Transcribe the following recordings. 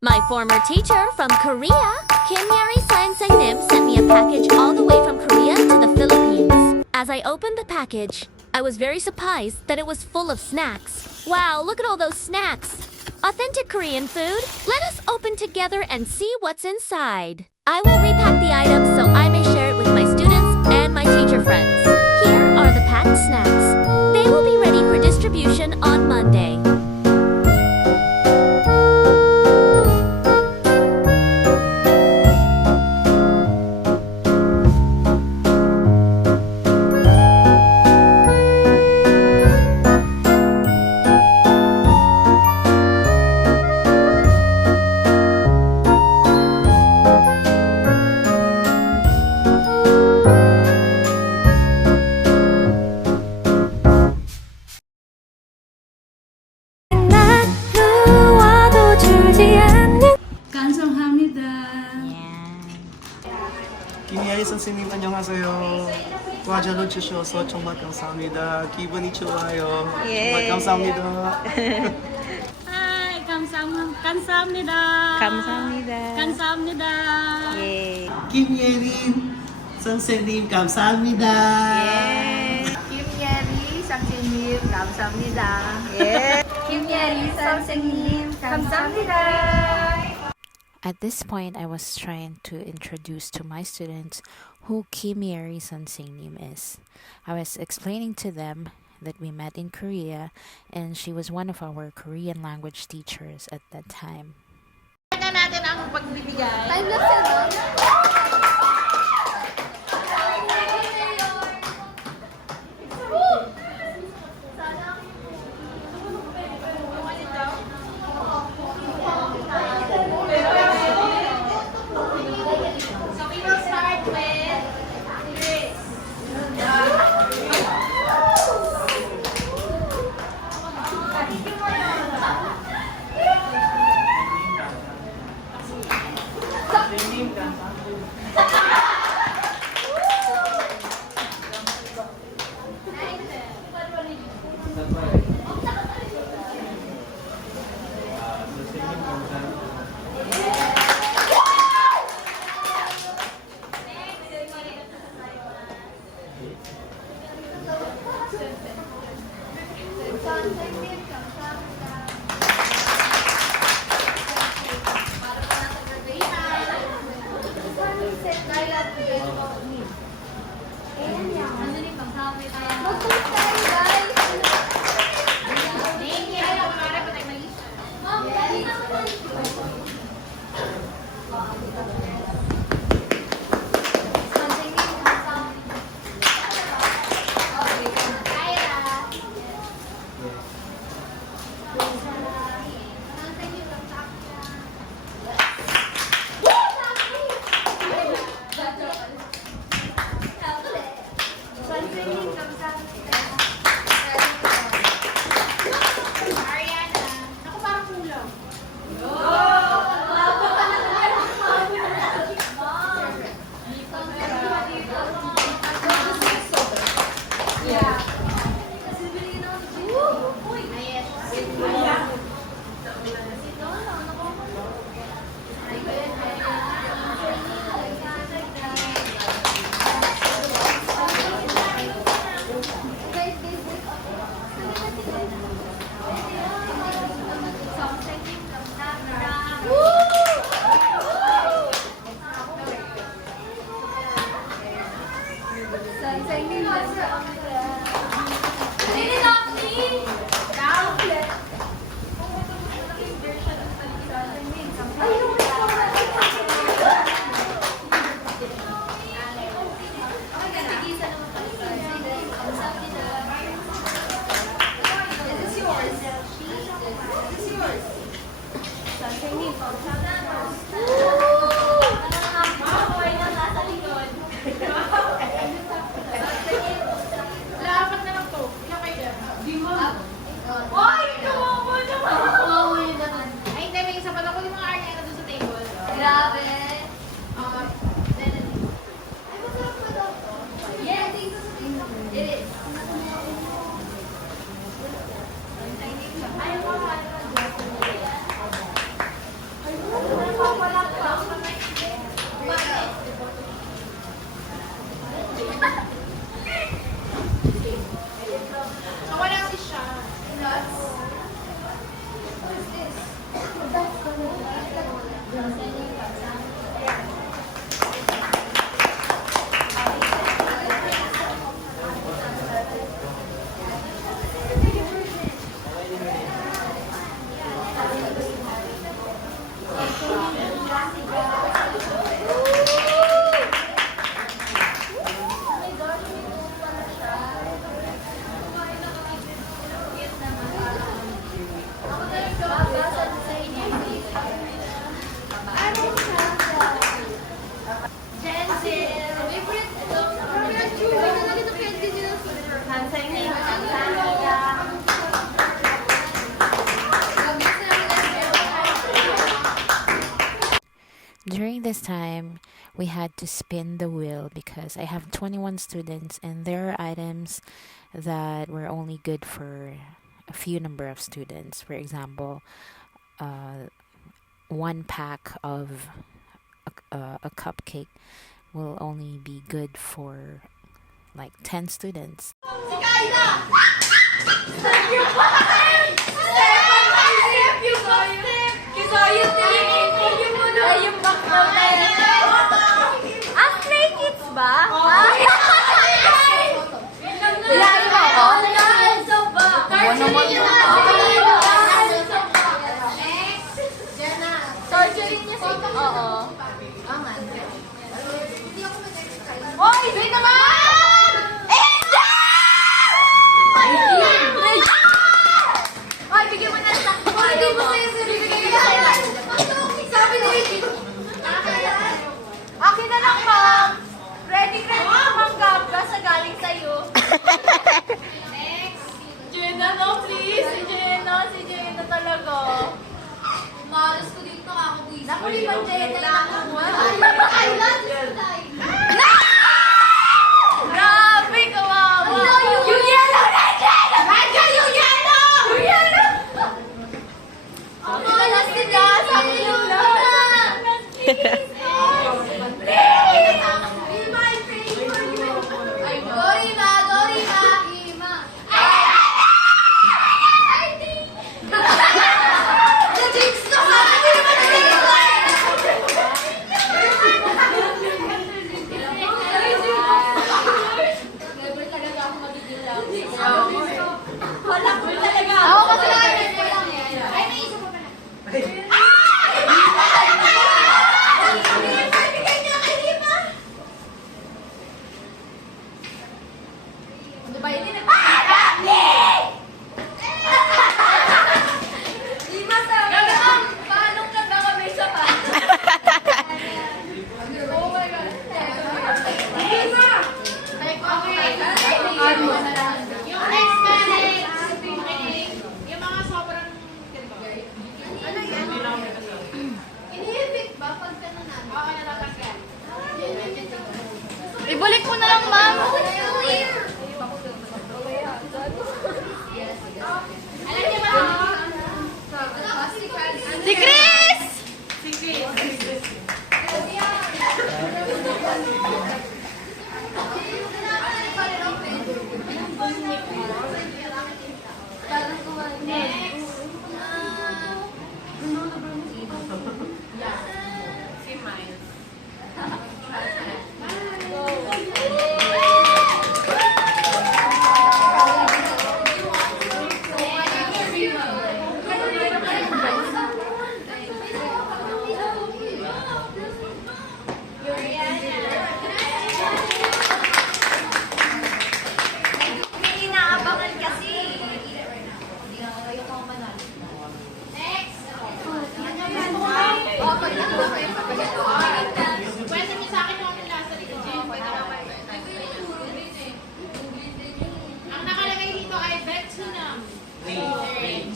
My former teacher from Korea, Kim Yeri Sang-nim, sent me a package all the way from Korea to the Philippines. As I opened the package, I was very surprised that it was full of snacks. Wow, look at all those snacks! Authentic Korean food? Let us open together and see what's inside. I will repack the items so I may share it with my students and my teacher friends. Here are the packed snacks. They will be ready for distribution on Monday. 김예리 선생님 안녕하세요. 와줘서 주셔서 정말 감사합니다. 기분이 좋아요. 정말 감사합니다. Hi, 감사합니다. 감사합니다. 감사합니다. 예. 김예리 선생님 감사합니다. 예. 김예리 선생님 감사합니다. 예. 김예리 선생님 감사합니다. At this point, I was trying to introduce to my students who Kim Yeri Sang-nim is. I was explaining to them that we met in Korea and she was one of our Korean language teachers at that time. Kaya natin ang pagbibigay. Time lapse yan, no? So we will start with Chris. Mag-post tayo, guys. During this time, we had to spin the wheel because I have 21 students and there are items that were only good for a few number of students. For example, one pack of a cupcake will only be good for like 10 students. Stray Kids ba? Ilalim mo ako? Surgery niya sa ito. Oo. Hoy! Wait naman! Hoy, bigyan mo na sa hindi mo sa'yo sabi na yun. Akin na lang, ma'am. Ready na manggap ka sa galing sa'yo. Next. Jenna, no, please. Si Jenna talaga. Malas ko dito ako, please. Naku, limang Jenna lang ako. I love you, Grabe, kawawa. Yung yellow na Jenna! Nandiyan yung yellow! Yung yellow! Malas din ka. Sabi yung ibalik mo na lang, ma'am. Si Chris!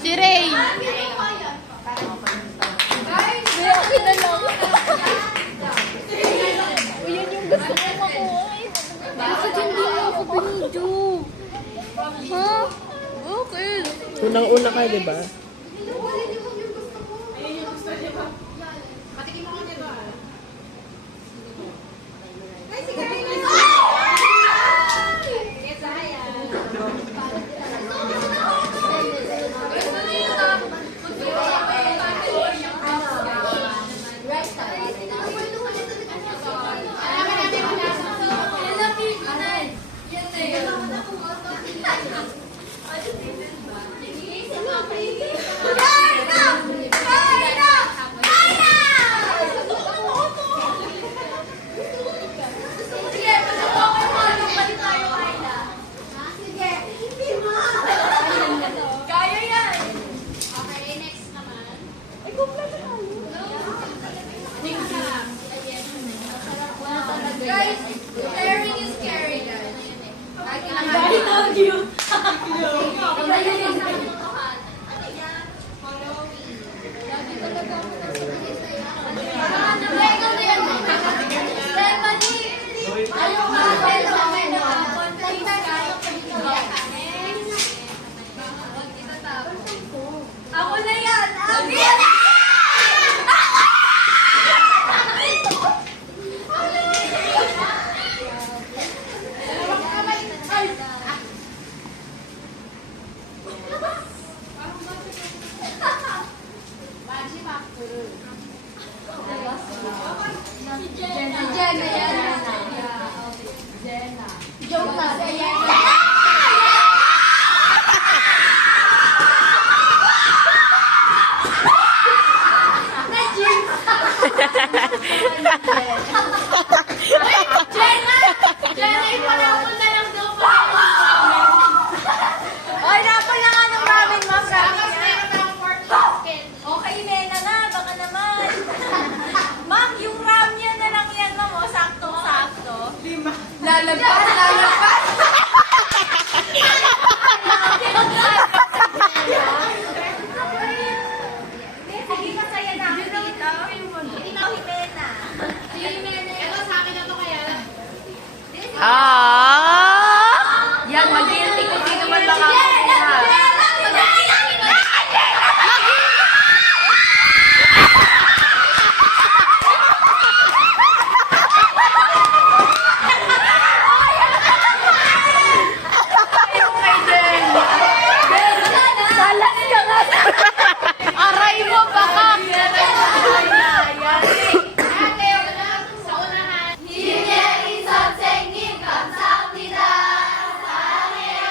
Si Ray. Unang-una ka, di ba? Jenna, ipanapon na lang daw po yung ramen. Oy, napon na nga ng ramen, ma'am. Tapos meron ng pork basket. Okay, Nena na, baka naman. Ma'am, yung ramen na lang yan, ma'am. O, saktong-sakto. Lalagpas, lalagpas. Sige, masaya na ako dito. Hindi na ako Jimena. Si Jimena. Ito sa akin na to kaya. Yan, mag-guilty kung sino man makakakuha. Aray mo, baka. Sa unahan. 김예리 선생님 감사합니다. 사랑해요.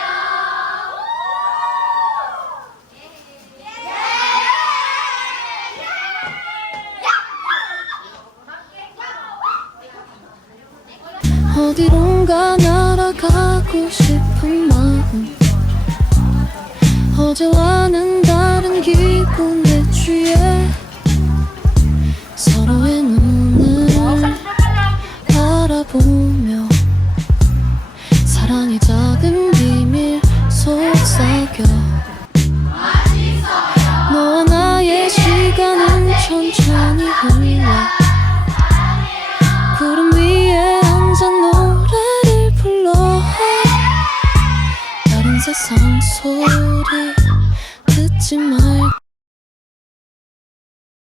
어디론가 날아가고 싶은 마음 어제와는 다른 기분에 취해 서로의 눈을 바라보며 사랑의 작은 비밀 속삭여 너와 나의 시간은 천천히 흘러 구름 위에 앉아 노래를 불러 다른 세상 소리 듣지 마